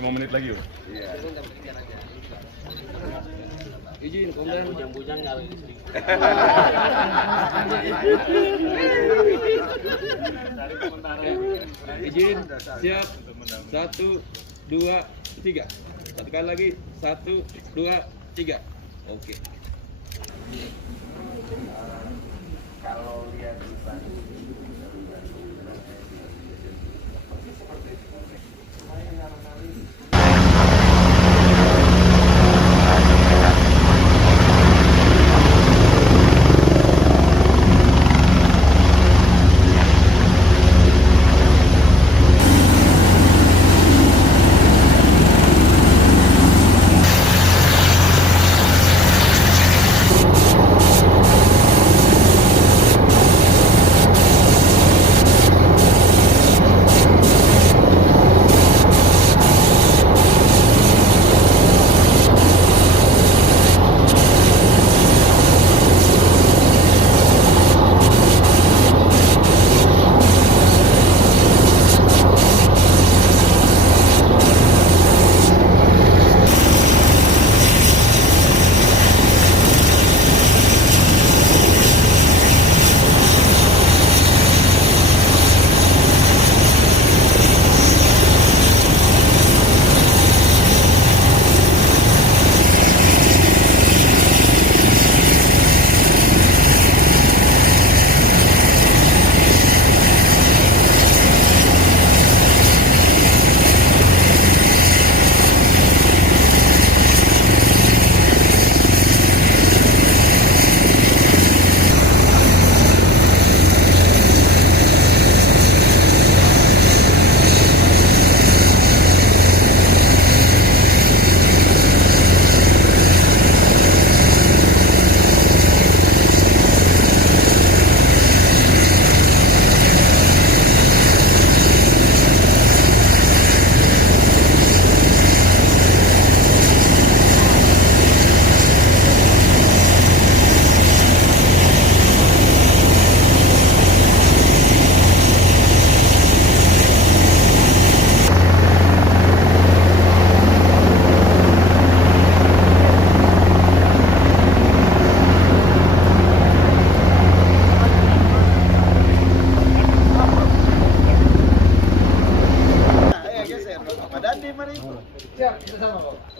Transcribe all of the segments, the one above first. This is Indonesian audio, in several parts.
5 menit lagi. Iya. Izin, kemudian bujang-bujang nggak izin, siap. 1, 2, 3. Satu kali lagi. 1, 2, 3. Oke. Kalau lihat di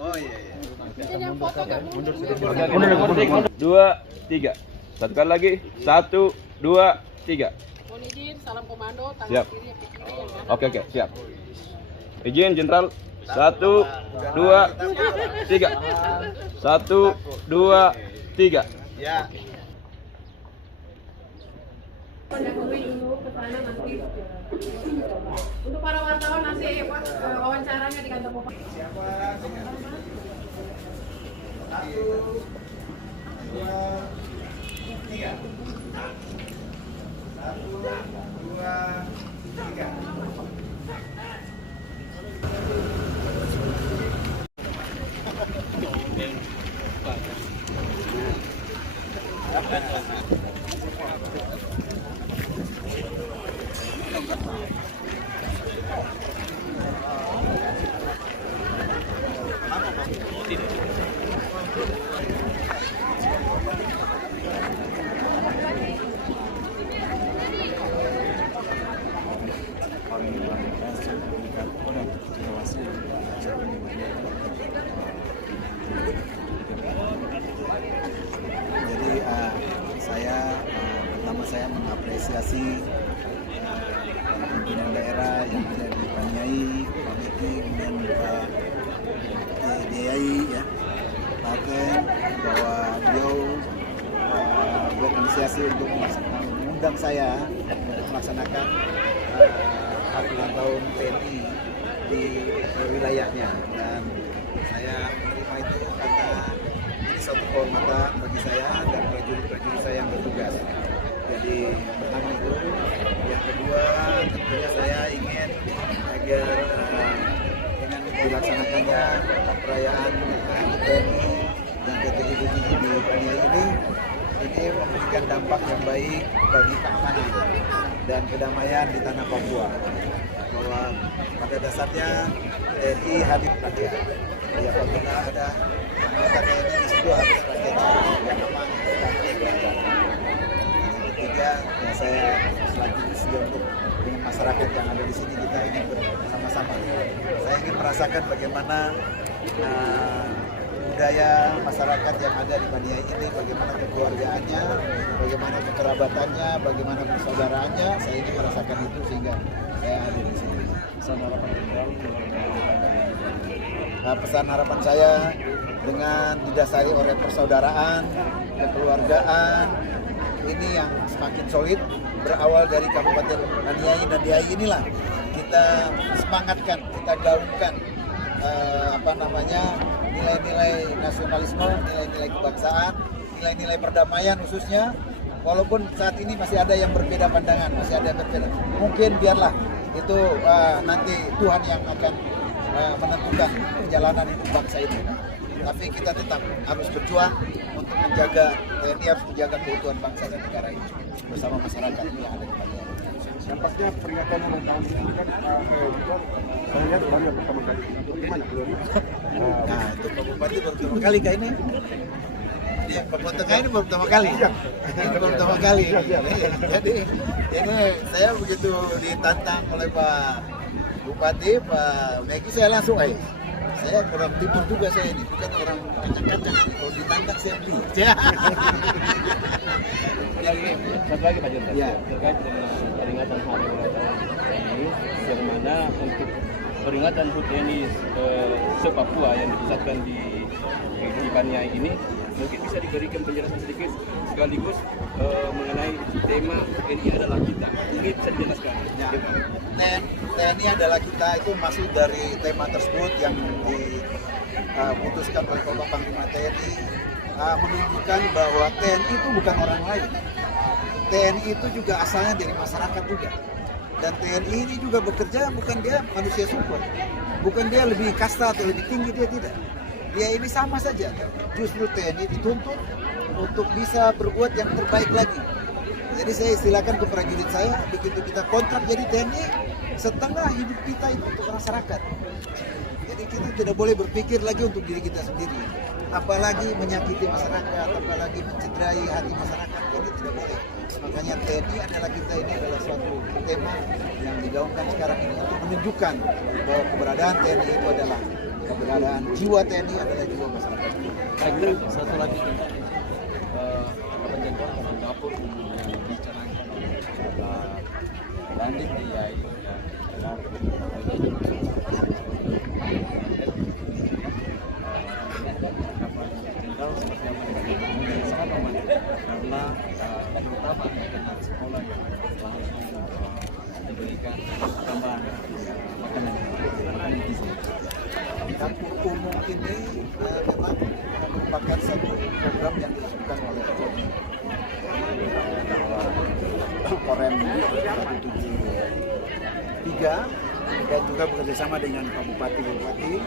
Oh iya. Yang foto gak mundur. 2, 3. Satu kali lagi. 1, 2, 3. Mohon izin, salam komando, tangan Siap. kiri, kaki kiri, yang kanan. Oke, siap. Izin, Jenderal. 1, 2, 3. 1, 2, 3. Ya. Pendahului dulu ke sana nanti. Untuk para wartawan nanti wawancaranya di kantor Bapak. Siapa? Satu, dua, tiga. 1, 2, 3. Saya mengapresiasi pimpinan daerah yang ada di Paniai, kemudian Pak DIY ya, bahkan bahwa beliau berinisiasi untuk mengundang saya untuk melaksanakan hari ulang tahun TNI di wilayahnya, dan saya menerima itu karena ini suatu kehormatan bagi saya dan prajurit-prajurit saya yang bertugas. Jadi pertama itu, yang kedua tentunya saya ingin agar dengan dilaksanakannya perayaan TNI dan TTI di Paniai ini memberikan dampak yang baik bagi keamanan dan kedamaian di tanah Papua. bahwa pada dasarnya TNI hadir rakyat. Ya, apabila ada anggota TNI di situ harus rakyat yang aman dan terjaga. Yang ketiga, ya saya selanjutnya juga untuk dengan masyarakat yang ada di sini kita ingin bersama-sama. Saya ingin merasakan bagaimana budaya masyarakat yang ada di Paniai ini, bagaimana kekeluargaannya, bagaimana kekerabatannya, bagaimana persaudaraannya. Saya ingin merasakan itu sehingga saya ada di sini. Pesan harapan saya dengan didasari oleh persaudaraan, kekeluargaan, ini yang semakin solid, berawal dari Kabupaten Paniai dan Diai inilah kita semangatkan, kita gaungkan nilai-nilai nasionalisme, nilai-nilai kebangsaan, nilai-nilai perdamaian khususnya. Walaupun saat ini masih ada yang berbeda pandangan, masih ada yang berbeda. Mungkin biarlah itu nanti Tuhan yang akan menentukan perjalanan hidup bangsa ini. Tapi kita tetap harus berjuang untuk menjaga TNI, harus menjaga keutuhan bangsa dan negara ini bersama masyarakat yang ada di Paniai. Dan pastinya peringatan ulang tahun ini kan saya lihat baru yang pertama kali. Gimana keluarnya? Nah, itu Pak Bupati baru pertama kali kayak ini. Iya, Pak Bupati ini baru pertama kali. Ini baru pertama kali. Jadi ini saya begitu ditantang oleh Pak Bupati, Pak Meki, saya langsung saya orang timur juga saya ini, bukan orang kacang-kacang. Kalau ditantang saya beli. Jadi satu lagi Pak Jontas, Ya. terkait dengan peringatan Hari Ulang Tahun TNI, yang mana untuk peringatan HUT TNI se-Papua yang dipusatkan di Paniai ini, mungkin bisa diberikan penjelasan sedikit sekaligus mengenai tema TNI adalah kita. Ini bisa dijelaskan. Ya. TNI adalah kita itu masuk dari tema tersebut yang diputuskan oleh Bapak Panglima TNI, menunjukkan bahwa TNI itu bukan orang lain. TNI itu juga asalnya dari masyarakat juga. Dan TNI ini juga bekerja, bukan dia manusia super. Bukan dia lebih kasta atau lebih tinggi, dia tidak. Dia ini sama saja. Justru TNI dituntut untuk bisa berbuat yang terbaik lagi. Jadi saya istilahkan ke prajurit saya, begitu kita kontrak jadi TNI, setengah hidup kita itu untuk masyarakat. Jadi kita tidak boleh berpikir lagi untuk diri kita sendiri. Apalagi menyakiti masyarakat, apalagi mencederai hati masyarakat, ini tidak boleh. Makanya TNI adalah kita, ini adalah suatu tema yang digaungkan sekarang ini untuk menunjukkan bahwa keberadaan TNI itu adalah keberadaan, jiwa TNI adalah jiwa masyarakat. Satu lagi Kapan Jenderal Kapan Dapur membicarakan landing di IAI dan karena terutama dengan sekolah yang langsung diberikan tambahan makanan gizi. Dapur umum ini memang merupakan satu program yang dilakukan oleh Korem 173 dan juga bekerjasama dengan Pak Bupati.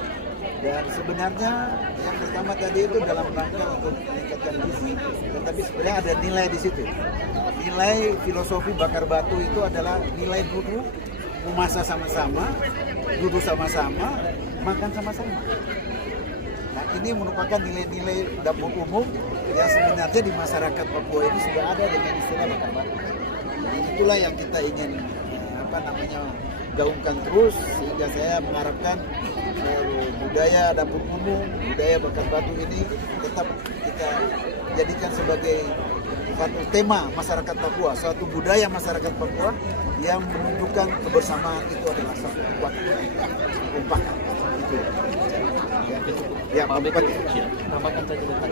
Dan sebenarnya yang pertama tadi itu dalam rangka untuk meningkatkan gizi, tetapi sebenarnya ada nilai di situ. Nilai filosofi bakar batu itu adalah nilai duduk, memasak sama-sama, duduk sama-sama, makan sama-sama. Nah, ini merupakan nilai-nilai dapur umum yang sebenarnya di masyarakat Papua ini sudah ada dengan istilah bakar batu. Jadi itulah yang kita ingin gaungkan terus, sehingga saya mengharapkan budaya dapur umum, budaya bakar batu ini tetap kita jadikan sebagai satu tema masyarakat Papua, suatu budaya masyarakat Papua yang menunjukkan kebersamaan itu adalah satu kekuatan umpakan. Itu. Ya, Pak Bupati. Tambahkan saja dengan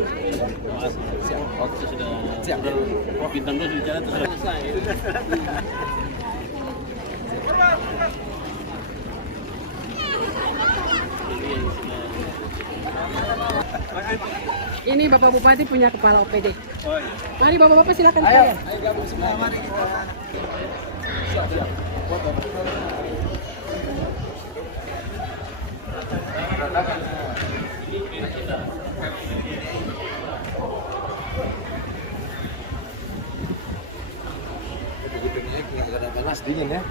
siap. Waktu sudah bintang 2 bicara itu sudah selesai. Ini Bapak Bupati punya kepala OPD. Oh iya. Mari Bapak-bapak silakan. Ayo gabung semua, mari kita. Siap. Panas dingin ya.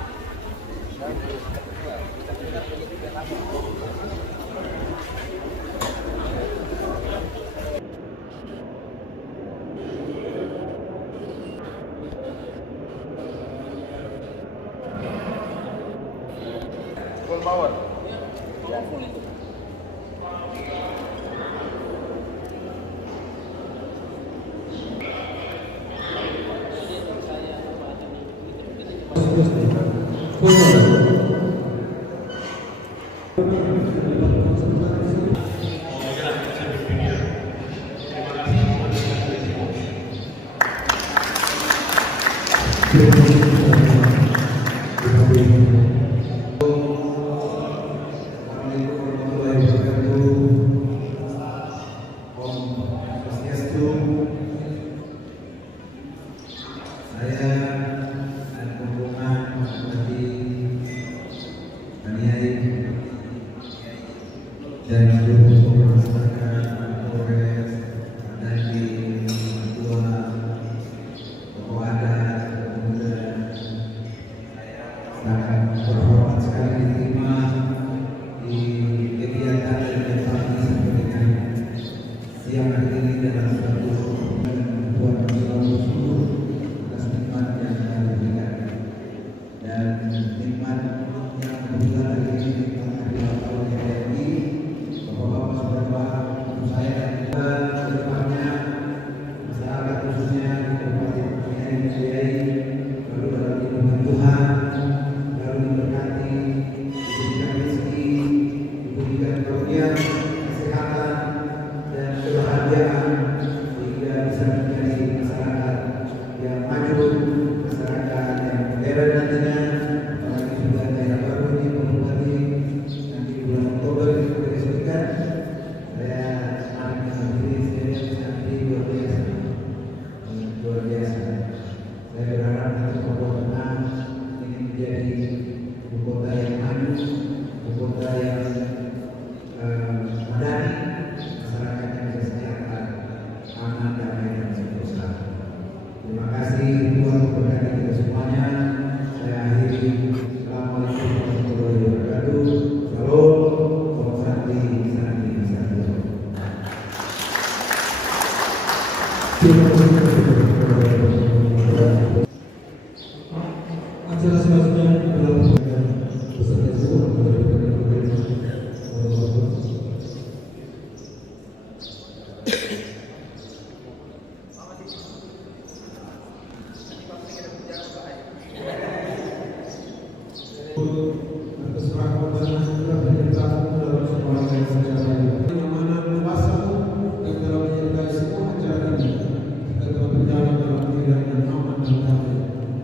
Full power. Dan seluruh masyarakat Polres dan di Tua tokoh adat, kemudian saya sangat berhormat sekali diterima di kegiatan dan pagi sampai dengan siang hari ini dalam satu buat seluruh atas nikmat yang saya berikan dan nikmat yang kedua hari ini nikmat hari ulang tahun TNI. Masyarakat khususnya di Kabupaten Kuningan Jaya, lalu dalam lindungan Tuhan, lalu diberkati, diberikan rezeki, diberikan kerugian, kesehatan dan kebahagiaan sehingga bisa menjadi masyarakat yang maju, masyarakat yang modern nantinya, apalagi juga daerah baru ini Bupati nanti bulan Oktober kita diskusikan. Saya sangat menghormati luar biasa. Saya berharap nanti Papua Tengah ini menjadi ibu kota yang maju, ibu kota yang madani, masyarakat yang sejahtera, aman, damai dan sentosa. Terima kasih Tuhan memberkati kita semuanya. Saya akhiri. Assalamualaikum warahmatullahi wabarakatuh. Shalom, Om Santi, Santi, Santi. Acara selanjutnya adalah peserta semua dari atas rahmat dan anugerah dan berkat dalam semua acara ini. Yang mana kuasa-Mu dan dalam menyertai semua acara ini kita telah berjalan dalam pilihan yang aman dan damai.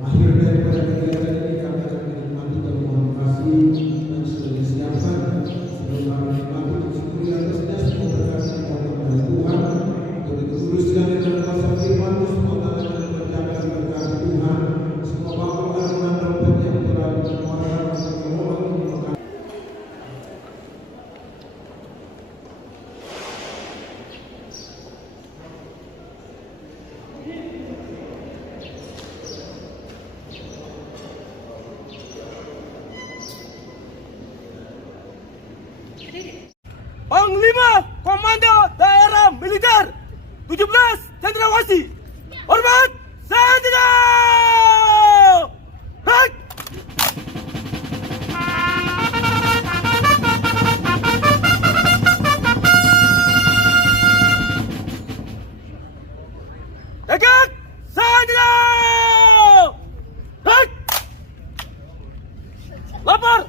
Akhir daripada kegiatan ini kami akan menikmati termohon kasih dan sudah disiapkan sebelum kami menikmati bersyukuri atasnya semua berkat yang datang dari Tuhan untuk dikuduskan dengan kuasa firman-Mu semua tangan dan berjalan berkat Tuhan semua bakal anugerah dapat yang telah dikeluarkan mengelola ini. Panglima Komando Daerah Militer 17 Cendrawasih. Hormat Senjata! Baik. Dekat Senjata! Baik. Lapor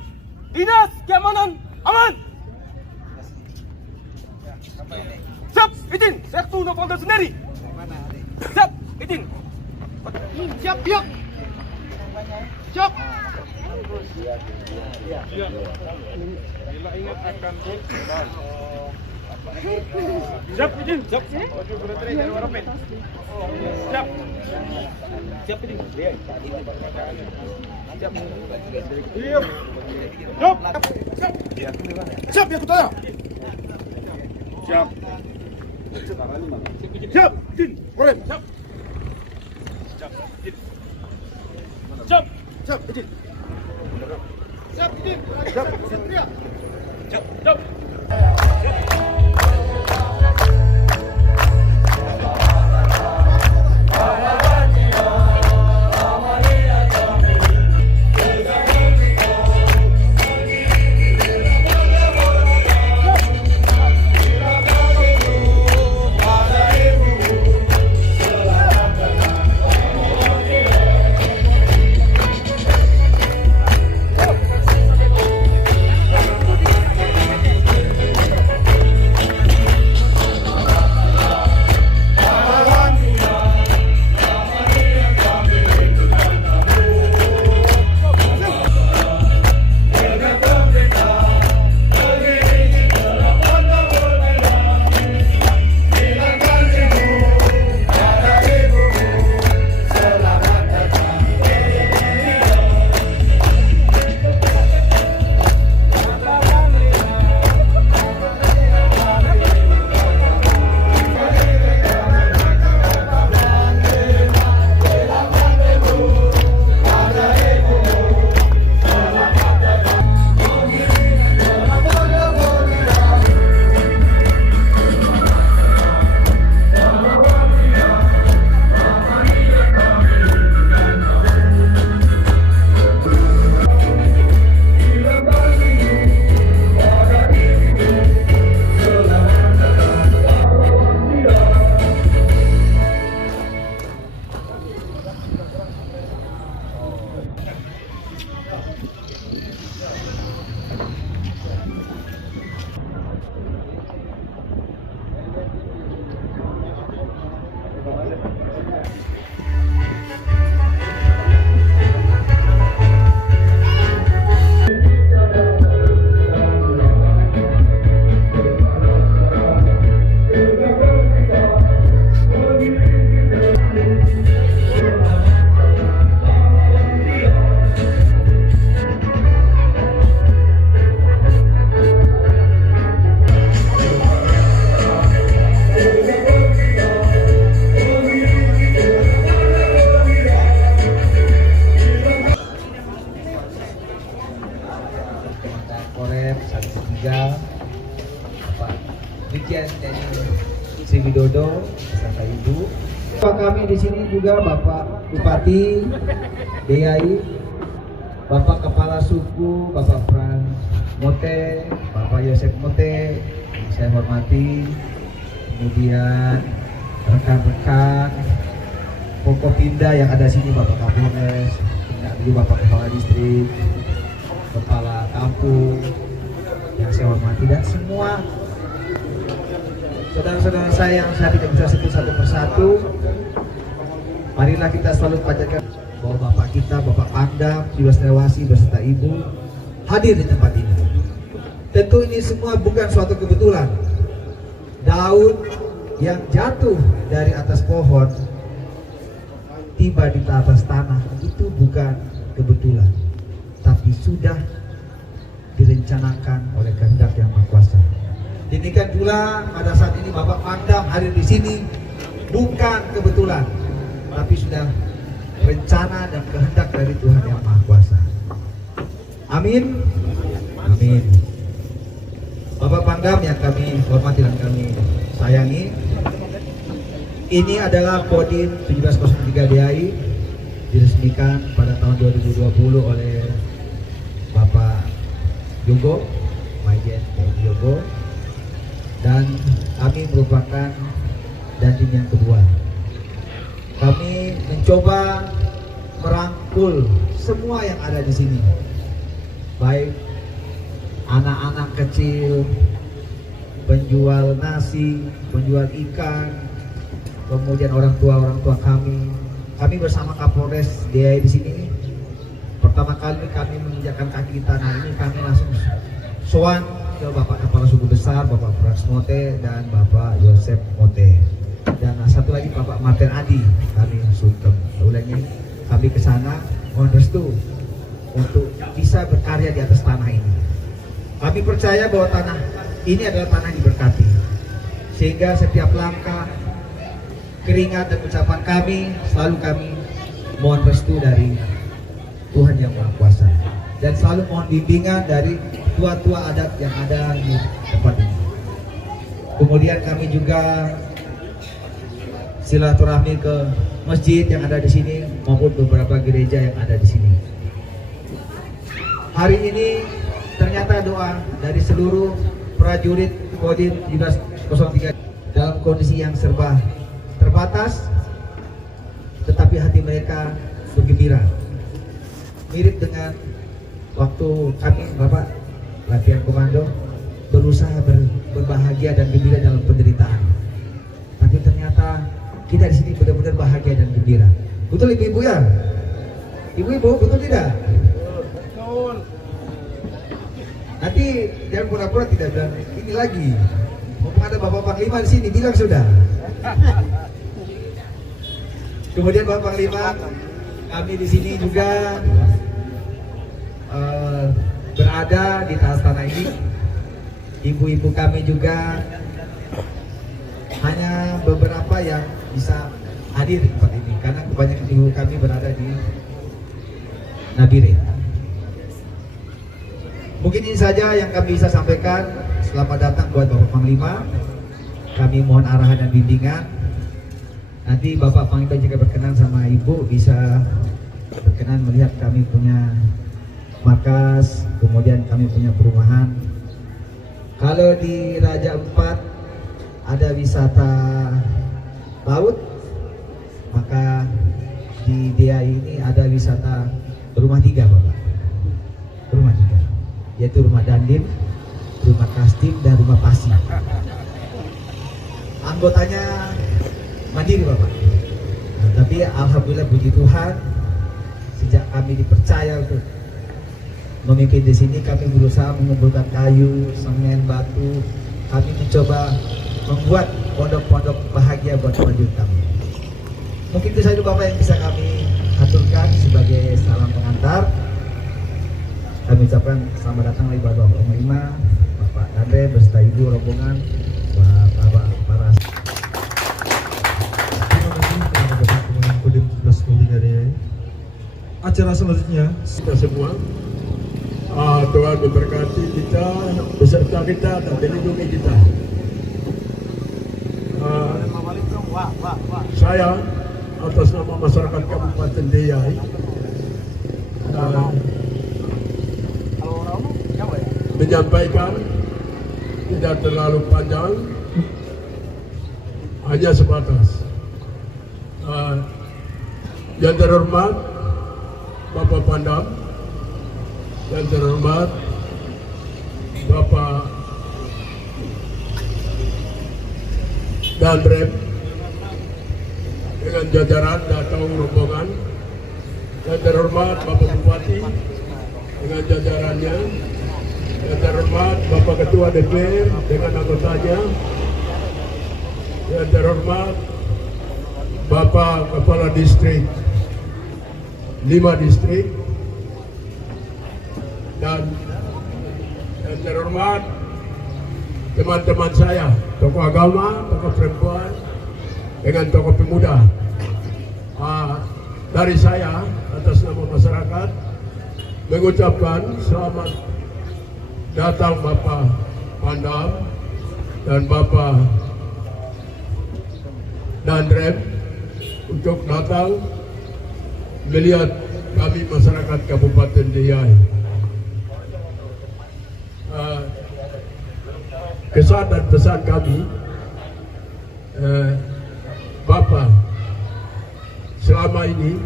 Dinas Keamanan aman. Siap, izin, Sektu Novanto sendiri. Siap, izin. Siap, siap. Siap. Bila ingat akan Siap, izin. Siap. Siap. Siap, izin. Siap. Siap. Siap, ya kutanya. siap. Siap, izin. Korem. Siap. Siap, izin. Siap. Siap, izin. Siap, Jin. Siap, Satria. Siap, siap. Korem 103, Bapak Brigjen TNI Sri Widodo beserta Ibu. Pak kami di sini juga Bapak Bupati DIY, Bapak Kepala Suku, Bapak Frans Mote, Bapak Yosep Mote, yang saya hormati, kemudian rekan-rekan Pokopimda yang ada sini, Bapak Kapolres, juga Bapak Kepala Distrik, Kepala Kampung yang saya hormati, dan semua saudara-saudara saya yang saya tidak bisa sebut satu persatu. Marilah kita selalu panjatkan bahwa Bapak kita, Bapak Pangdam Jiwasrewasi beserta Ibu hadir di tempat ini. Tentu ini semua bukan suatu kebetulan. Daun yang jatuh dari atas pohon tiba di atas tanah itu bukan kebetulan, tapi sudah direncanakan oleh kehendak Yang Maha Kuasa. Demikian pula pada saat ini Bapak Pangdam hadir di sini bukan kebetulan, tapi sudah rencana dan kehendak dari Tuhan Yang Maha Kuasa. Amin. Amin. Bapak Pangdam yang kami hormati dan kami sayangi, ini adalah Kodim 1703 DIY, diresmikan pada tahun 2020 oleh Bapak Yogo, Majen TNI Yogo, dan kami merupakan dandim yang kedua. Kami mencoba merangkul semua yang ada di sini, baik anak-anak kecil, penjual nasi, penjual ikan, kemudian orang tua kami. Kami bersama Kapolres DIY di sini. Pertama kali kami menginjakkan kaki di tanah ini, kami langsung sowan ke Bapak Kepala Suku Besar, Bapak Frans Mote dan Bapak Yosep Mote. Dan satu lagi Bapak Martin Adi, kami sungkem. Ulangnya kami ke sana mohon restu untuk bisa berkarya di atas tanah ini. Kami percaya bahwa tanah ini adalah tanah yang diberkati, sehingga setiap langkah, keringat dan ucapan kami selalu kami mohon restu dari Tuhan Yang Maha Kuasa. Dan dan selalu mohon bimbingan dari tua-tua adat yang ada di tempat ini. Kemudian kami juga silaturahmi ke masjid yang ada di sini maupun beberapa gereja yang ada di sini. Hari ini ternyata doa dari seluruh prajurit Kodim 1703 dalam kondisi yang serba terbatas, tetapi hati mereka bergembira. Mirip dengan waktu kami Bapak latihan komando berusaha berbahagia dan gembira dalam penderitaan. Tapi ternyata kita di sini benar-benar bahagia dan gembira. Betul ibu-ibu ya? Ibu-ibu betul tidak? Betul. Nanti jangan pura-pura tidak bilang ini lagi. Mumpung ada Bapak Panglima di sini bilang sudah. Kemudian Bapak Panglima, kami di sini juga berada di tanah ini. Ibu-ibu kami juga hanya beberapa yang bisa hadir di tempat ini karena kebanyakan ibu kami berada di Nabire. Mungkin ini saja yang kami bisa sampaikan. Selamat datang buat Bapak Panglima. Kami mohon arahan dan bimbingan. Nanti Bapak Panglima jika berkenan sama Ibu bisa berkenan melihat kami punya markas, kemudian kami punya perumahan. Kalau di Raja Ampat ada wisata laut, maka di DIY ini ada wisata rumah 3 Bapak. Rumah 3, yaitu rumah Dandim, rumah Kastim, dan rumah Pasi. Anggotanya mandiri Bapak. Nah, tapi alhamdulillah puji Tuhan, sejak kami dipercaya untuk memimpin di sini, kami berusaha mengumpulkan kayu, semen, batu. Kami mencoba membuat pondok-pondok bahagia buat prajurit kami. Mungkin itu saja Bapak yang bisa kami aturkan sebagai salam pengantar. Kami ucapkan selamat datang lagi buat Bapak Panglima, Bapak Kade beserta Ibu rombongan, Bapak para. Terima kasih kepada Bapak Komandan Kodim 1703 Acara selanjutnya Kita semua, Tuhan memberkati kita, beserta kita dan melindungi kita. Saya atas nama masyarakat Kabupaten Deiyai menyampaikan tidak terlalu panjang, hanya sebatas yang terhormat Bapak Pandam, yang terhormat Bapak Danrem dengan jajaran atau rombongan, yang terhormat Bapak Bupati dengan jajarannya, yang terhormat Bapak Ketua DPR dengan anggotanya, yang terhormat Bapak Kepala Distrik 5 distrik, dan yang terhormat teman-teman saya, tokoh agama, tokoh perempuan, dengan tokoh pemuda. Dari saya atas nama masyarakat mengucapkan selamat datang Bapak Pandam dan Bapak Danrem untuk datang melihat kami masyarakat Kabupaten Deiyai. Kesan dan pesan kami, Bapak selama ini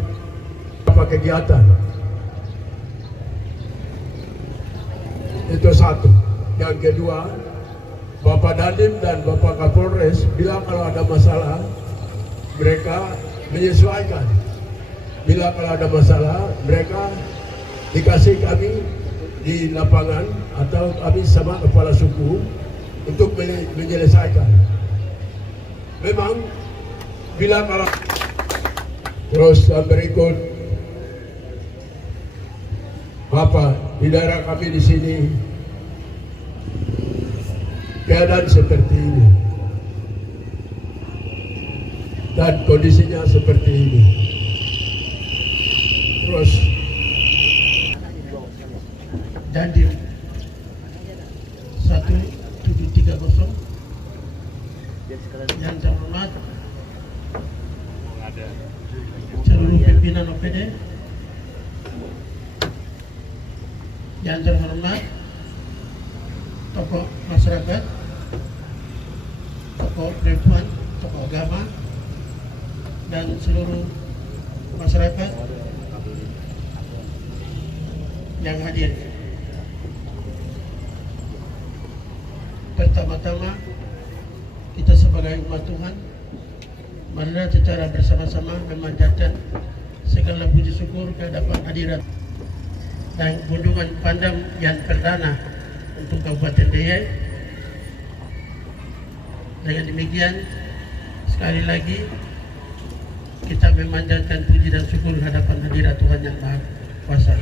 apa kegiatan? Itu satu. Yang kedua, Bapak Dandim dan Bapak Kapolres bilang kalau ada masalah mereka menyesuaikan. Bila kalau ada masalah mereka dikasih kami di lapangan atau kami sama kepala suku untuk menyelesaikan. Memang bila kalau terus berikut Bapak di daerah kami di sini keadaan seperti ini dan kondisinya seperti ini. Terus Dandim 1730. Yang terhormat seluruh pimpinan OPD, yang terhormat tokoh masyarakat, tokoh perempuan, tokoh agama, dan seluruh masyarakat yang hadir. Pertama-tama, kita sebagai umat Tuhan, marilah secara bersama-sama memanjatkan segala puji syukur kehadapan hadirat dan kunjungan pandang yang perdana untuk Kabupaten Deiyai. Dengan demikian, sekali lagi kita memanjatkan puji dan syukur hadapan hadirat Tuhan Yang Maha Kuasa.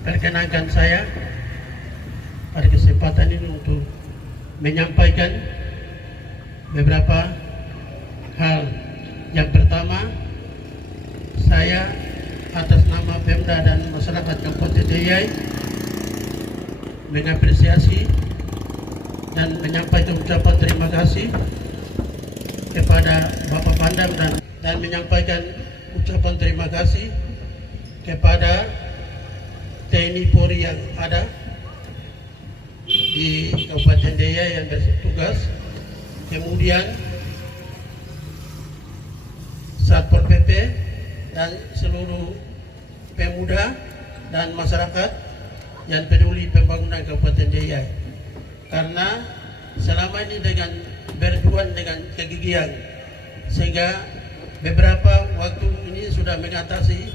Perkenankan saya pada kesempatan ini untuk menyampaikan beberapa hal. Yang pertama, saya atas nama Pemda dan masyarakat Kabupaten Deiyai mengapresiasi dan menyampaikan ucapan terima kasih kepada Bapak Pandam dan menyampaikan ucapan terima kasih kepada TNI Polri yang ada di Kabupaten Deiyai yang bertugas, kemudian Satpol PP dan seluruh pemuda dan masyarakat yang peduli pembangunan Kabupaten Deiyai. Karena selama ini dengan berjuang dengan kegigihan, sehingga beberapa waktu ini sudah mengatasi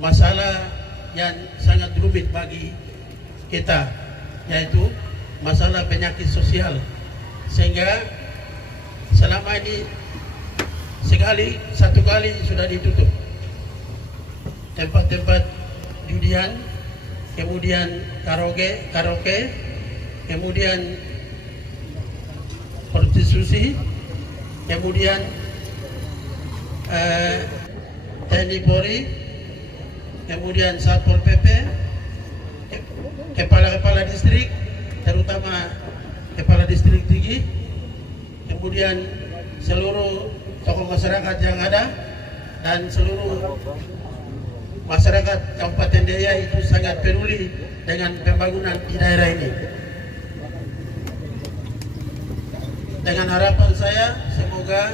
masalah yang sangat rumit bagi kita, yaitu masalah penyakit sosial. Sehingga selama ini satu kali sudah ditutup tempat-tempat judian, kemudian karaoke, kemudian prostitusi, kemudian TNI Polri, kemudian Satpol PP, kepala-kepala distrik, terutama kepala distrik Tinggi, kemudian seluruh tokoh masyarakat yang ada, dan seluruh masyarakat Kabupaten Deiyai itu sangat peduli dengan pembangunan di daerah ini. Dengan harapan saya, semoga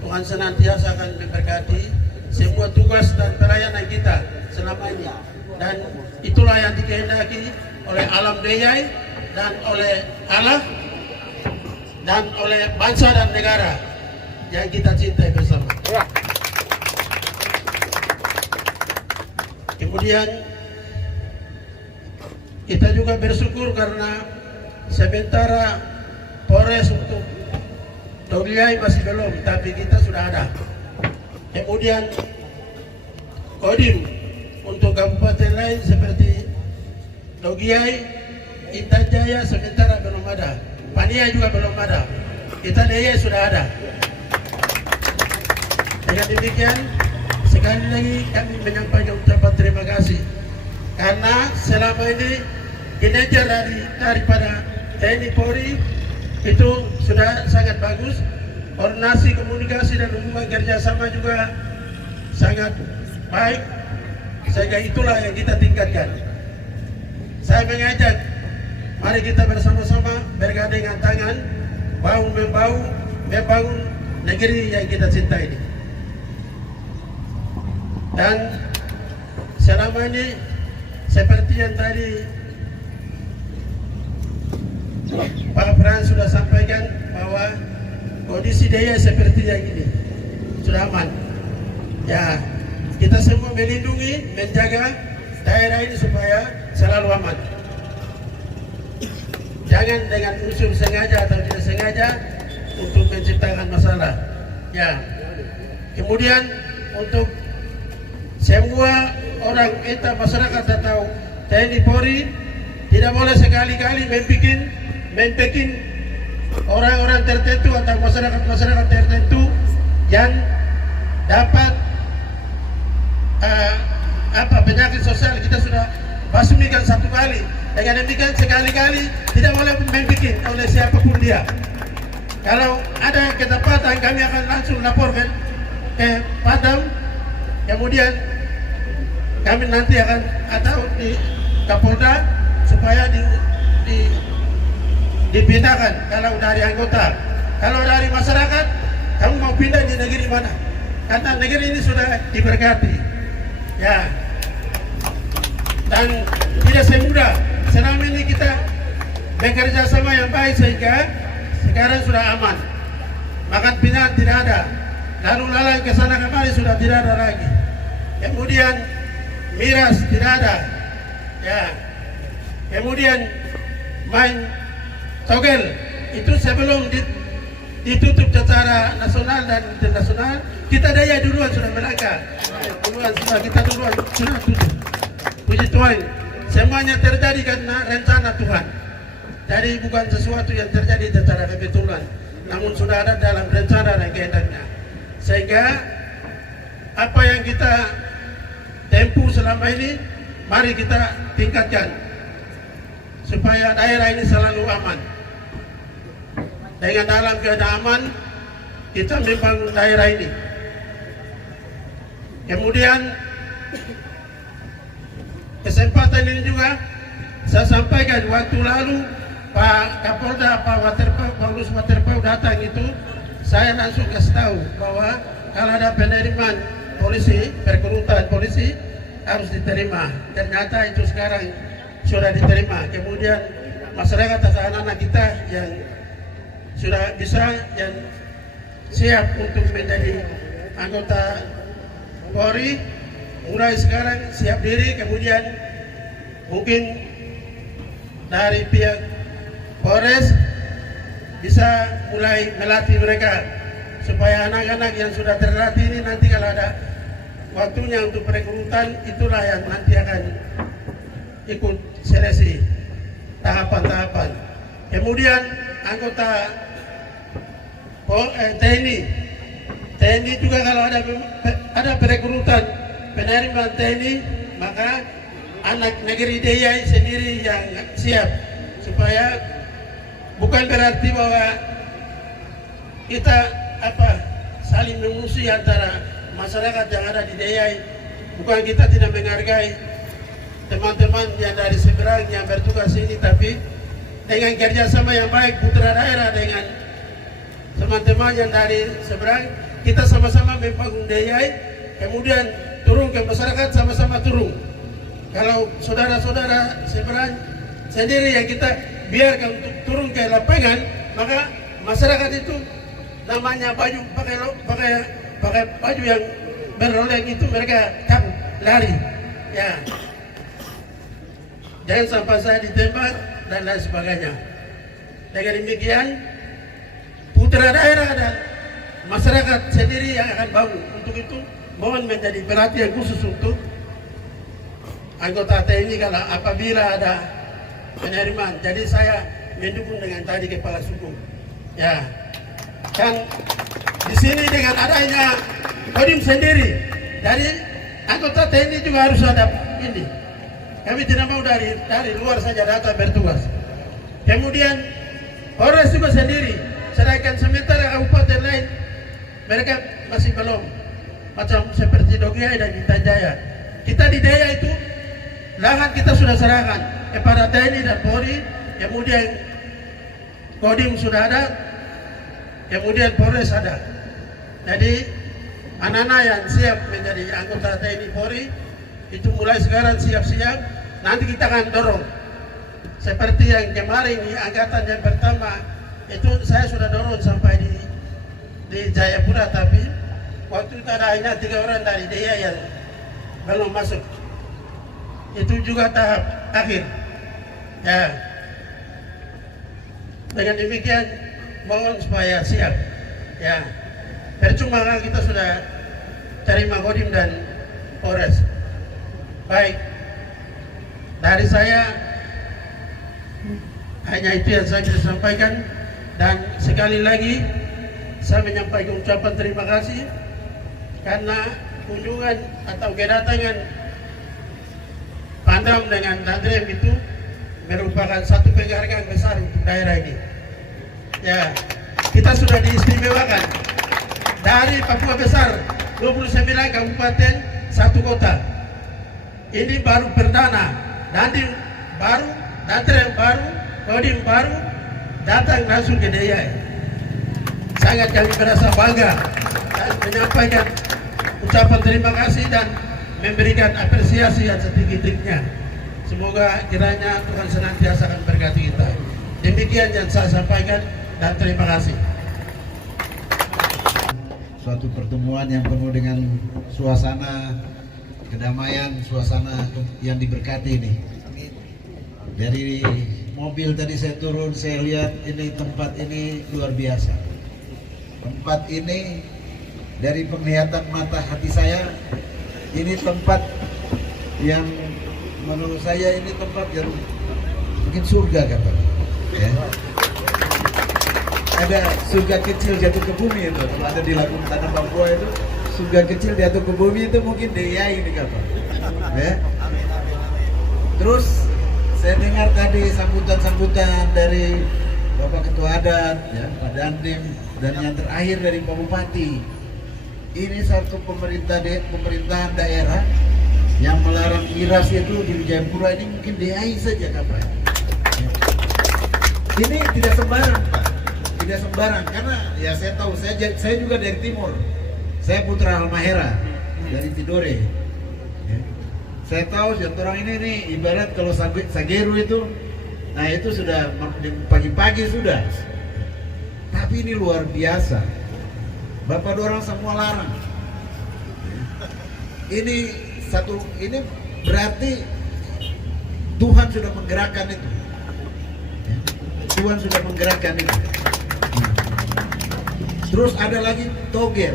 Tuhan senantiasa akan memberkati semua tugas dan pelayanan kita selama ini, dan itulah yang dikehendaki oleh alam Deiyai dan oleh Allah dan oleh bangsa dan negara yang kita cintai bersama. Kemudian kita juga bersyukur karena sementara Polres untuk Deiyai masih belum, tapi kita sudah ada. Kemudian Kodim untuk kabupaten lain seperti Deiyai, Intan Jaya sementara belum ada, Pania juga belum ada. Kita Deiyai sudah ada. Dengan demikian, sekali lagi kami menyampaikan ucapan terima kasih karena selama ini kinerja daripada TNI Polri itu sudah sangat bagus, koordinasi, komunikasi dan hubungan kerjasama juga sangat baik, sehingga itulah yang kita tingkatkan. Saya mengajak, mari kita bersama-sama bergandengan tangan, membangun negeri yang kita cintai ini. Dan selama ini seperti yang tadi Pak Pran sudah sampaikan bahwa kondisi Deiyai seperti yang ini sudah aman. Ya, kita semua melindungi, menjaga daerah ini supaya selalu aman. Jangan dengan unsur sengaja atau tidak sengaja untuk menciptakan masalah. Ya. Kemudian untuk semua orang kita masyarakat atau TNI Polri tidak boleh sekali-kali membikin orang-orang tertentu atau masyarakat tertentu yang dapat penyakit sosial kita sudah basumikan satu kali. Dengan demikian sekali-kali tidak boleh membuat oleh siapapun dia. Kalau ada kedapatan kami akan langsung laporkan ke Padang, kemudian kami nanti akan atau di Kapolda supaya dipindahkan kalau dari anggota. Kalau dari masyarakat, kamu mau pindah di negeri mana? Karena negeri ini sudah diberkati. Ya. Dan tidak semudah. Selama ini kita bekerja sama yang baik sehingga sekarang sudah aman. Makan pinang tidak ada. Lalu lalang ke sana kemari sudah tidak ada lagi. Kemudian miras tidak ada. Ya. Kemudian main togel itu sebelum ditutup secara nasional dan internasional, kita daya duluan sudah melangkah. Duluan sudah kita duluan sudah tutup. Puji Tuhan, semuanya terjadi karena rencana Tuhan. Jadi bukan sesuatu yang terjadi secara kebetulan, namun sudah ada dalam rencana dan kehendaknya. Sehingga apa yang kita tempuh selama ini, mari kita tingkatkan supaya daerah ini selalu aman. Dengan dalam keadaan aman, kita membangun daerah ini. Kemudian kesempatan ini juga saya sampaikan waktu lalu Pak Kapolda, Pak Paulus Waterpau datang itu, saya langsung kasih tahu bahwa kalau ada penerimaan polisi, perekrutan polisi harus diterima. Ternyata itu sekarang sudah diterima. Kemudian masyarakat atau anak-anak kita yang sudah bisa yang siap untuk menjadi anggota Polri mulai sekarang siap diri. Kemudian mungkin dari pihak Polres bisa mulai melatih mereka supaya anak-anak yang sudah terlatih ini nanti kalau ada waktunya untuk perekrutan, itulah yang nanti akan ikut seleksi tahapan-tahapan. Kemudian anggota TNI juga kalau ada perekrutan penerimaan TNI, maka anak negeri DIY sendiri yang siap, supaya bukan berarti bahwa kita saling memusuhi antara masyarakat yang ada di DIY. Bukan kita tidak menghargai teman-teman yang dari seberang yang bertugas ini, tapi dengan kerjasama yang baik putra daerah dengan teman-teman yang dari seberang, kita sama-sama membangun DIY, kemudian turun ke masyarakat, sama-sama turun. Kalau saudara-saudara seberang sendiri yang kita biarkan untuk turun ke lapangan, maka masyarakat itu namanya baju pakai baju yang beroleng itu mereka kan lari. Ya, jangan sampai saya ditembak dan lain sebagainya. Dengan demikian, putra daerah dan masyarakat sendiri yang akan bangun. Untuk itu, mohon menjadi perhatian khusus untuk anggota TNI kalau apabila ada penerimaan. Jadi saya mendukung dengan tadi kepala suku. Ya, kan di sini dengan adanya Kodim sendiri, dari anggota TNI juga harus ada ini. Kami tidak mau dari luar saja datang bertugas. Kemudian Polres juga sendiri, sedangkan sementara kabupaten lain mereka masih belum, macam seperti Dogiai dan Intan Jaya. Kita di Daya itu lahan kita sudah serahkan kepada TNI dan Polri, kemudian Kodim sudah ada, kemudian Polres ada. Jadi anak-anak yang siap menjadi anggota TNI Polri itu mulai sekarang siap-siap. Nanti kita akan dorong seperti yang kemarin di angkatan yang pertama itu saya sudah dorong sampai di Jayapura, tapi waktu itu ada hanya 3 orang dari DIY yang belum masuk. Itu juga tahap akhir. Ya, dengan demikian mohon supaya siap. Ya, percuma kalau kita sudah terima Kodim dan Polres. Baik, dari saya hanya itu yang saya bisa sampaikan, dan sekali lagi saya menyampaikan ucapan terima kasih karena kunjungan atau kedatangan Andam dengan Nadrem itu merupakan satu penghargaan besar untuk daerah ini. Ya, kita sudah diistimewakan dari Papua Besar 29 kabupaten 1 kota. Ini baru perdana, Dandim baru, Nadrem baru, Kodim baru datang langsung ke DIY. Sangat kami merasa bangga dan menyampaikan ucapan terima kasih dan memberikan apresiasi yang setinggi-tingginya. Semoga kiranya Tuhan senantiasa akan berkati kita. Demikian yang saya sampaikan dan terima kasih. Suatu pertemuan yang penuh dengan suasana kedamaian, suasana yang diberkati ini. Dari mobil tadi saya turun, saya lihat ini tempat ini luar biasa. Tempat ini dari penglihatan mata hati saya, ini tempat yang menurut saya ini tempat yang mungkin surga kata. Ya. Ada surga kecil jatuh ke bumi itu, kalau ada di Lagun Tanah Papua itu surga kecil jatuh ke bumi itu mungkin DIY ini kata. Ya. Terus saya dengar tadi sambutan-sambutan dari Bapak Ketua Adat, ya, Pak Dandim, dan yang terakhir dari Pak Bupati. Ini satu pemerintahan daerah yang melarang miras itu di Jayapura ini mungkin DIY saja kapan. Ya. Ini tidak sembarang Pak, tidak sembarang karena ya saya tahu saya juga dari timur, saya putra Halmahera dari Tidore. Ya. Saya tahu orang ini nih ibarat kalau Sageru itu, nah itu sudah pagi-pagi sudah. Tapi ini luar biasa. Bapak dorang semua larang. Ini berarti Tuhan sudah menggerakkan itu. Tuhan sudah menggerakkan itu. Terus ada lagi toger.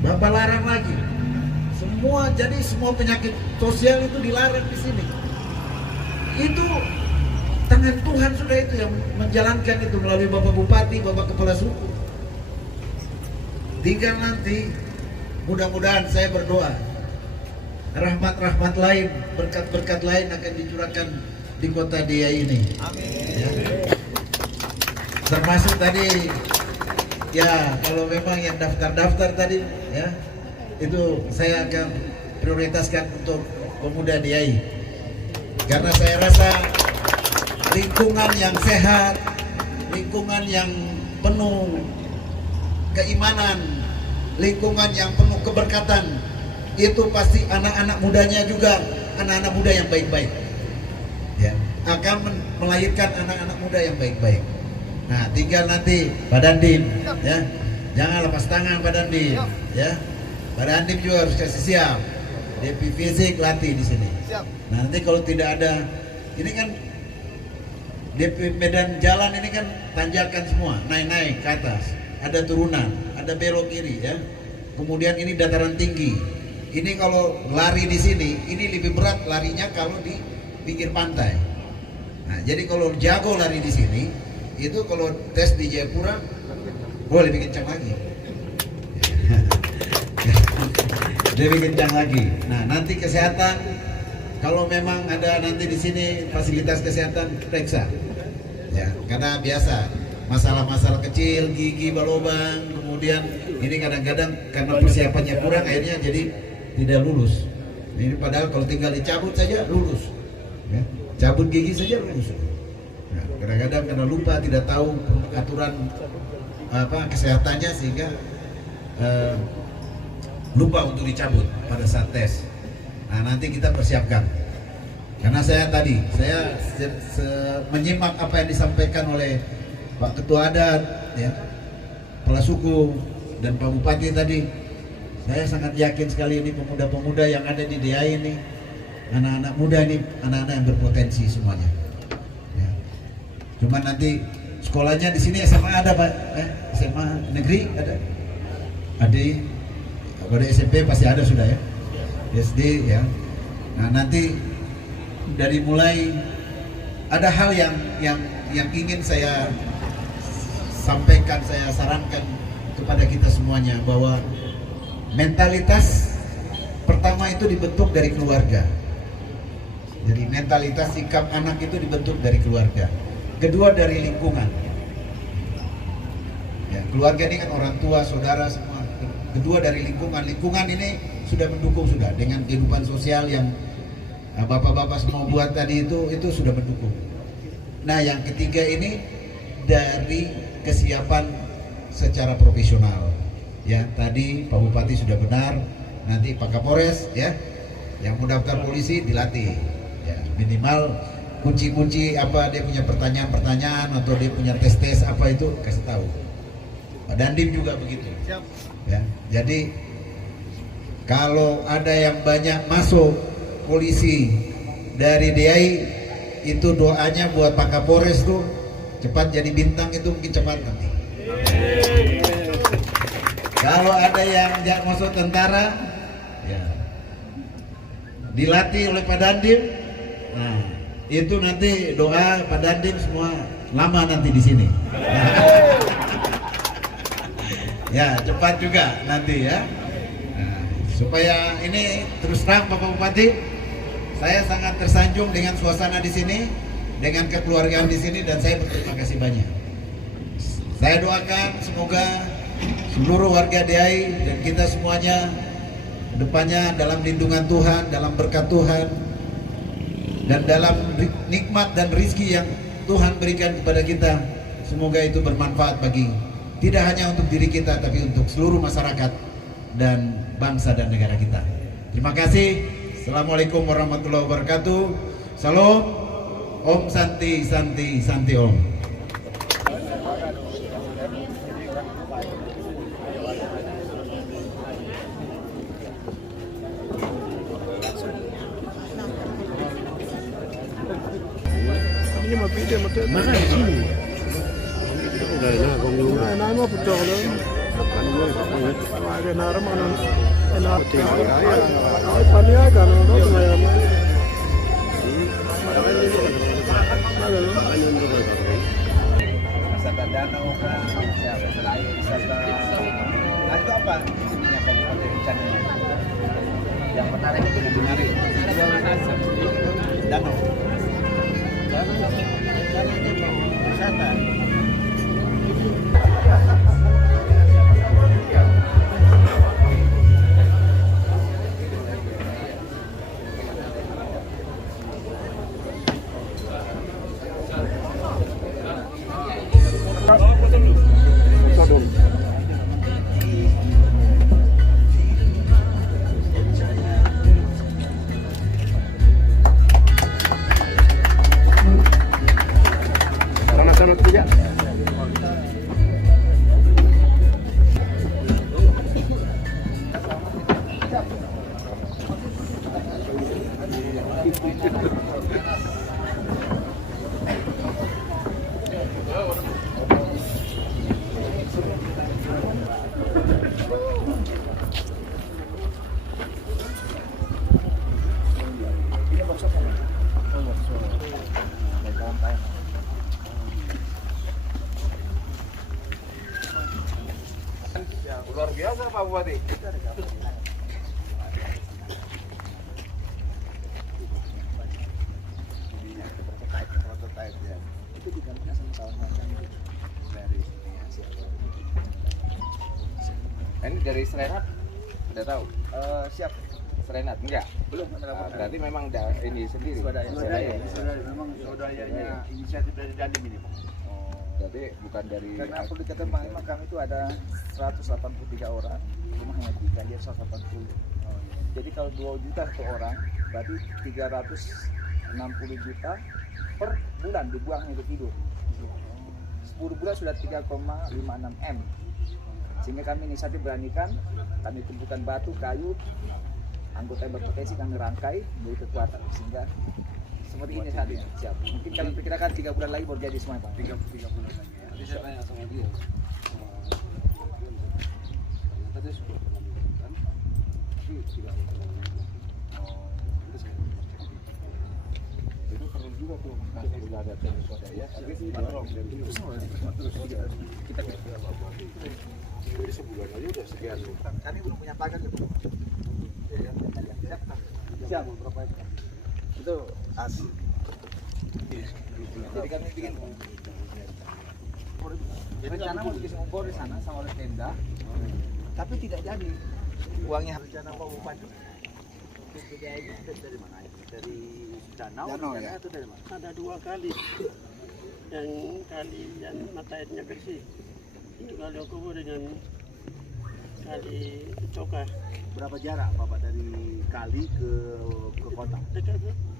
Bapak larang lagi. Semua penyakit sosial itu dilarang di sini. Itu tangan Tuhan sudah itu yang menjalankan itu melalui Bapak Bupati, Bapak Kepala Suku. Tinggal nanti mudah-mudahan saya berdoa rahmat-rahmat lain, berkat-berkat lain akan dicurahkan di kota DIY ini. Amin. Ya. Termasuk tadi ya kalau memang yang daftar-daftar tadi ya itu saya akan prioritaskan untuk pemuda DIY. Karena saya rasa lingkungan yang sehat, lingkungan yang penuh keimanan, lingkungan yang penuh keberkatan, itu pasti anak-anak mudanya juga anak-anak muda yang baik-baik. Ya, akan melahirkan anak-anak muda yang baik-baik. Nah, tinggal nanti Pak Dandim, ya, jangan lepas tangan Pak Dandim, ya. Pak Dandim juga harus kasih siap. DP fisik latih di sini. Nah, nanti kalau tidak ada, ini kan DP medan jalan ini kan tanjakan semua, naik-naik ke atas. Ada turunan, ada belok kiri ya. Kemudian ini dataran tinggi. Ini kalau lari di sini, ini lebih berat larinya kalau di pinggir pantai. Nah, jadi kalau jago lari di sini, itu kalau tes di Jayapura boleh lebih kencang lagi. Lebih kencang lagi. Nah, nanti kesehatan, kalau memang ada nanti di sini fasilitas kesehatan periksa. Ya, karena biasa masalah-masalah kecil, gigi balobang, kemudian ini kadang-kadang karena persiapannya kurang akhirnya jadi tidak lulus. Ini padahal kalau tinggal dicabut saja lulus, ya. Cabut gigi saja lulus. Nah, kadang-kadang karena lupa tidak tahu aturan kesehatannya sehingga lupa untuk dicabut pada saat tes. Nah, nanti kita persiapkan. Karena saya menyimak apa yang disampaikan oleh Pak Ketua Adat, ya, Kepala Suku, dan Pak Bupati tadi. Saya sangat yakin sekali ini pemuda-pemuda yang ada di DIY ini, anak-anak muda ini, anak-anak yang berpotensi semuanya. Ya. Cuma nanti sekolahnya di sini SMA ada Pak, SMA negeri ada. Ada SMP pasti ada sudah ya, SD ya. Nah nanti dari mulai ada hal yang ingin saya sampaikan, saya sarankan kepada kita semuanya bahwa mentalitas pertama itu dibentuk dari keluarga. Jadi mentalitas sikap anak itu dibentuk dari keluarga. Kedua dari lingkungan. Ya, keluarga ini kan orang tua, saudara semua. Kedua dari lingkungan. Lingkungan ini sudah mendukung sudah dengan kehidupan sosial yang bapak-bapak semua buat tadi itu sudah mendukung. Nah, yang ketiga ini dari kesiapan secara profesional. Ya, tadi Pak Bupati sudah benar, nanti Pak Kapolres ya, yang mau daftar polisi dilatih. Ya, minimal kunci-kunci apa dia punya pertanyaan-pertanyaan atau dia punya tes-tes apa itu kasih tahu. Pak Dandim juga begitu. Ya, jadi kalau ada yang banyak masuk polisi dari DAI itu doanya buat Pak Kapolres tuh cepat jadi bintang, itu mungkin cepat nanti. Kalau ada yang masuk tentara ya dilatih oleh Pak Dandim, nah itu nanti doa Pak Dandim semua lama nanti di sini. Ya cepat juga nanti ya. Nah, supaya ini terus terang Bapak Bupati, saya sangat tersanjung dengan suasana di sini, dengan kekeluargaan di sini, dan saya berterima kasih banyak. Saya doakan semoga seluruh warga DAI dan kita semuanya depannya dalam lindungan Tuhan, dalam berkat Tuhan, dan dalam nikmat dan rizki yang Tuhan berikan kepada kita. Semoga itu bermanfaat bagi tidak hanya untuk diri kita, tapi untuk seluruh masyarakat dan bangsa dan negara kita. Terima kasih. Assalamualaikum warahmatullahi wabarakatuh. Salam. Om Santi Santi Santi Om. Ini mah beda macam mana di sini? Nah, mah betul lah. Ada nara mana? Enak. Ay, paniya kan? Ano to ngayon? Wisata danau kan, selain wisata itu apa ininya Pak Bupati rencananya? Yang menarik itu menarik. Danau. Jalannya wisata. Sana-sana tidak. Luar biasa Pak Bupati. Itu digantikan sama kawan-kawan dari Asia. Ini dari Serenat, udah tahu? Siap. Serenat enggak? Belum Nah, berarti memang ini sendiri. Swadaya. Memang swadayanya inisiatif dari Dandim ini Pak. Berarti bukan dari. Karena perlu dikatakan memang kami itu ada 183 orang, rumah hanya 3, dia 180. Jadi kalau 2 juta per orang, berarti 360 juta per bulan dibuang untuk tidur. 10 bulan sudah 3,56 M. Sehingga kami inisiatif beranikan, kami kumpulkan batu, kayu, anggota yang berpotensi kami rangkai menjadi kekuatan. Sehingga seperti ini saat ini siap. Mungkin kami perkirakan 3 bulan lagi baru jadi semua Pak. 3 bulan lagi. Nanti saya tanya sama dia. Tadi sudah kan? Tidak. Itu perlu juga tuh kalau ada tim swadaya. Kita Jadi sebulan aja udah sekian. kami belum punya pagar gitu. Siap. Berapa itu? Itu as. Jadi kami bikin rencana mau bikin kompor di sana sama oleh tenda, tapi tidak jadi. Uangnya rencana Pak Bupati. Dari mana? Dari danau ya? Atau dari mana? Ada 2 kali. Yang kali yang mata airnya bersih. Itu kali Okubo dengan kali Coka. Berapa jarak Bapak dari kali ke kota?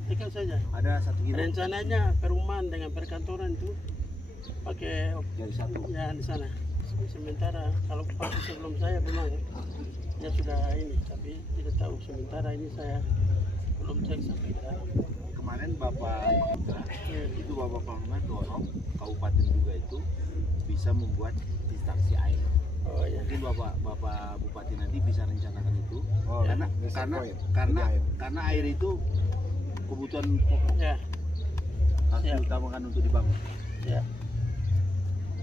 Dekat saja. Ada 1 kilo. Rencananya perumahan dengan perkantoran itu pakai Jadi 1. ya di sana. Sementara kalau Bupati sebelum saya memang ya sudah ini, tapi tidak tahu sementara ini saya belum cek sampai ke dalam. Kemarin Bapak itu Bapak Panglima dorong kabupaten juga itu bisa membuat instansi air. Oh ya. Mungkin Bapak Bupati nanti bisa rencanakan itu. Oh, Karena air itu kebutuhan pokok. Ya. Harus diutamakan untuk dibangun. Ya.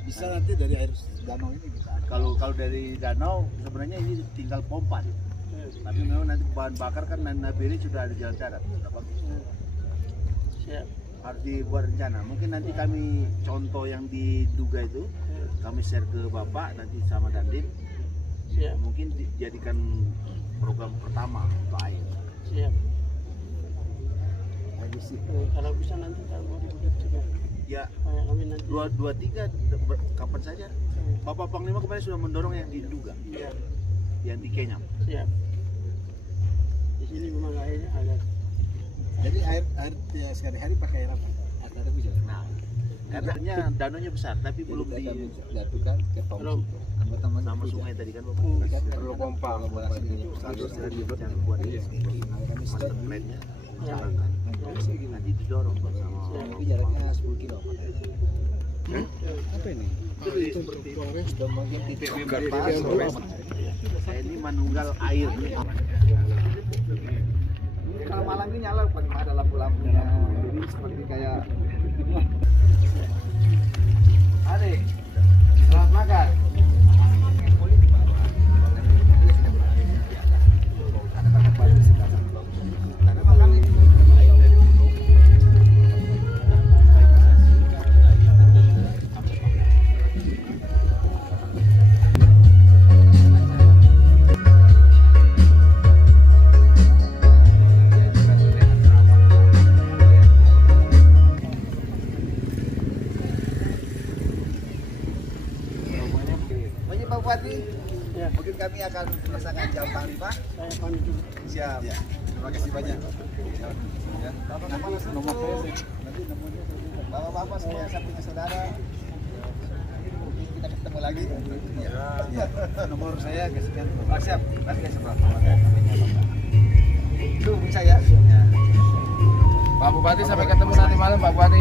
Bisa nanti dari air danau ini bisa. Kalau dari danau sebenarnya ini tinggal pompa. Tapi memang nanti bahan bakar kan Nabire sudah ada jalan darat. Sudah bagus. Siap. Harus dibuat rencana. Mungkin nanti kami contoh yang diduga itu kami share ke Bapak nanti sama Dandim. Siap. Mungkin dijadikan program pertama untuk air. Siap. Air bersih. Kalau bisa nanti tak mau dibuat juga. Ya, Kami nanti 2-3 kapan saja. Bapak Panglima kemarin sudah mendorong yang diduga, yang di Kenyam. siap. Di sini memang airnya agak. Jadi air sehari-hari pakai air apa? Air hujan. Nah, katanya danaunya besar, tapi belum dijatuhkan ke Belum. sama sungai tadi kan Bapak. Perlu pompa. Harus jangan buat master plan-nya. Nanti didorong sama. Tapi jaraknya 10 kilo. Apa ini? Itu bagian titik saya ini menunggal air. Kalau malam ini nyala bukan ada lampu-lampunya. Jadi seperti kayak Adik, selamat makan. Pak Bupati, mungkin kami akan melaksanakan jam Panglima. Saya pamit dulu. Siap. Ya. Terima kasih banyak. Ya. Nomor saya nanti nomornya Bapak-bapak semua yang sampingnya saudara. Mungkin kita ketemu lagi. Ya. Nomor saya kasihkan. Siap. Nanti saya seberapa. Itu bisa ya. Pak Bupati sampai ketemu nanti malam Pak Bupati.